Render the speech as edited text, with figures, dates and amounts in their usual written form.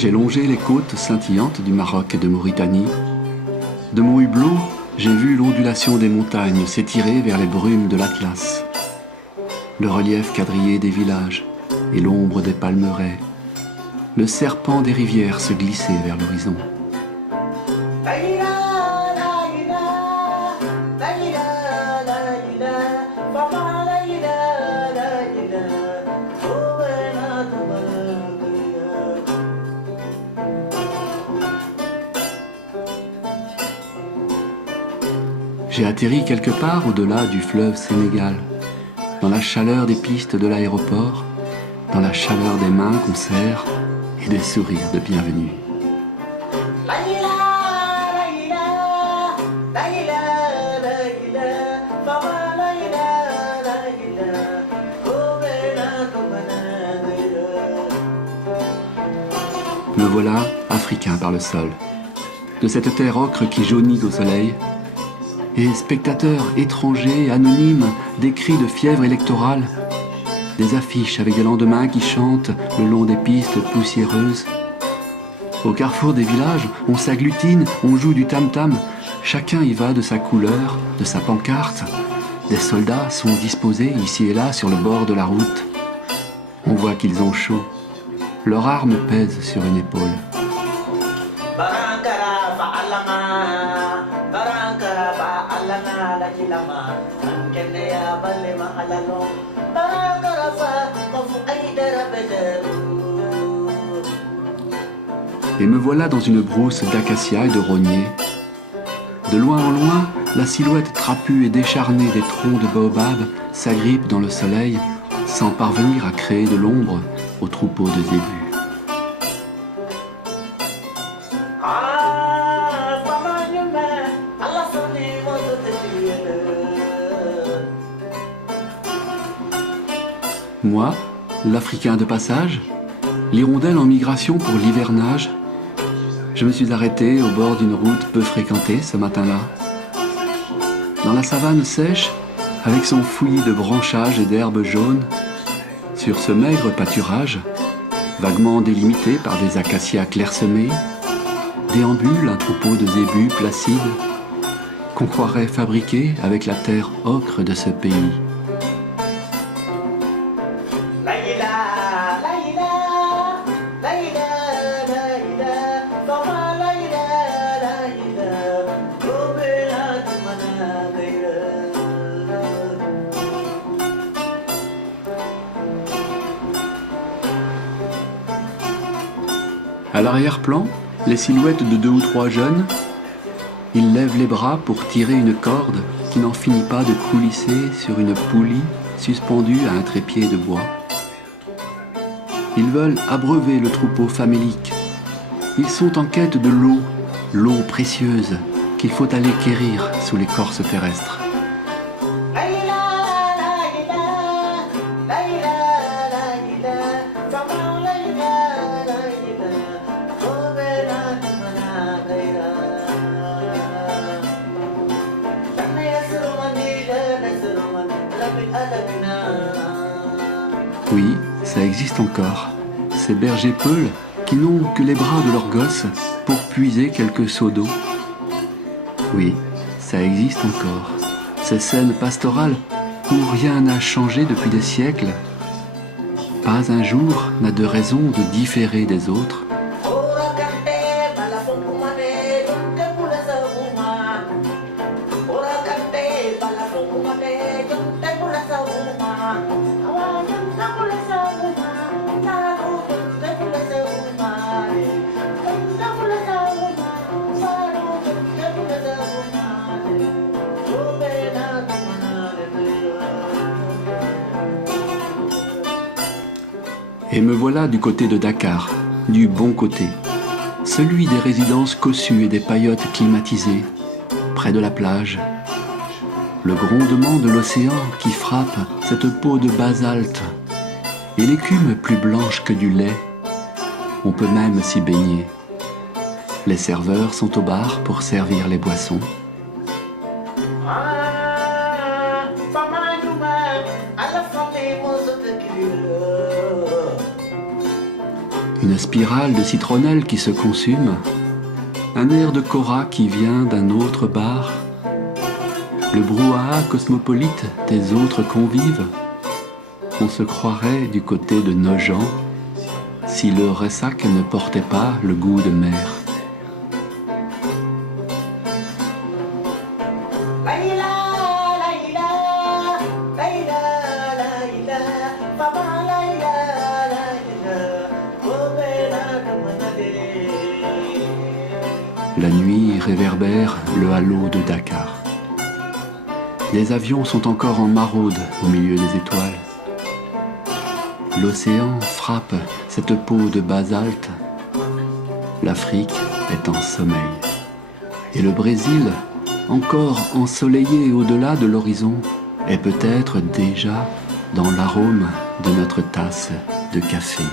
J'ai longé les côtes scintillantes du Maroc et de Mauritanie. De mon hublot, j'ai vu l'ondulation des montagnes s'étirer vers les brumes de l'Atlas, le relief quadrillé des villages et l'ombre des palmeraies, le serpent des rivières se glisser vers l'horizon. J'ai atterri quelque part au-delà du fleuve Sénégal, dans la chaleur des pistes de l'aéroport, dans la chaleur des mains qu'on serre et des sourires de bienvenue. Me voilà, africain par le sol, de cette terre ocre qui jaunit au soleil, et spectateurs étrangers, anonymes, des cris de fièvre électorale, des affiches avec des lendemains qui chantent le long des pistes poussiéreuses. Au carrefour des villages, on s'agglutine, on joue du tam-tam, chacun y va de sa couleur, de sa pancarte. Des soldats sont disposés ici et là sur le bord de la route. On voit qu'ils ont chaud. Leur arme pèse sur une épaule. Et me voilà dans une brousse d'acacias et de rogniers. De loin en loin, la silhouette trapue et décharnée des troncs de baobab s'agrippe dans le soleil sans parvenir à créer de l'ombre au troupeau de zébus. Moi, l'Africain de passage, l'hirondelle en migration pour l'hivernage, je me suis arrêté au bord d'une route peu fréquentée ce matin-là. Dans la savane sèche, avec son fouillis de branchages et d'herbes jaunes, sur ce maigre pâturage, vaguement délimité par des acacias clairsemés, déambule un troupeau de zébus placides, qu'on croirait fabriqué avec la terre ocre de ce pays. À l'arrière-plan, les silhouettes de 2 ou 3 jeunes. Ils lèvent les bras pour tirer une corde qui n'en finit pas de coulisser sur une poulie suspendue à un trépied de bois. Ils veulent abreuver le troupeau famélique. Ils sont en quête de l'eau précieuse qu'il faut aller quérir sous l'écorce terrestre. Oui, ça existe encore. Ces bergers peuls qui n'ont que les bras de leurs gosses pour puiser quelques seaux d'eau. Oui, ça existe encore. Ces scènes pastorales où rien n'a changé depuis des siècles. Pas un jour n'a de raison de différer des autres. Et me voilà du côté de Dakar, du bon côté, celui des résidences cossues et des paillotes climatisées, près de la plage. Le grondement de l'océan qui frappe cette peau de basalte, et l'écume plus blanche que du lait. On peut même s'y baigner. Les serveurs sont au bar pour servir les boissons. Une Une spirale de citronnelle qui se consume, un air de cora qui vient d'un autre bar, le brouhaha cosmopolite des autres convives. On se croirait du côté de Nogent si le ressac ne portait pas le goût de mer. La nuit réverbère le halo de Dakar. Les avions sont encore en maraude au milieu des étoiles. L'océan frappe cette peau de basalte. L'Afrique est en sommeil. Et le Brésil, encore ensoleillé au-delà de l'horizon, est peut-être déjà dans l'arôme de notre tasse de café.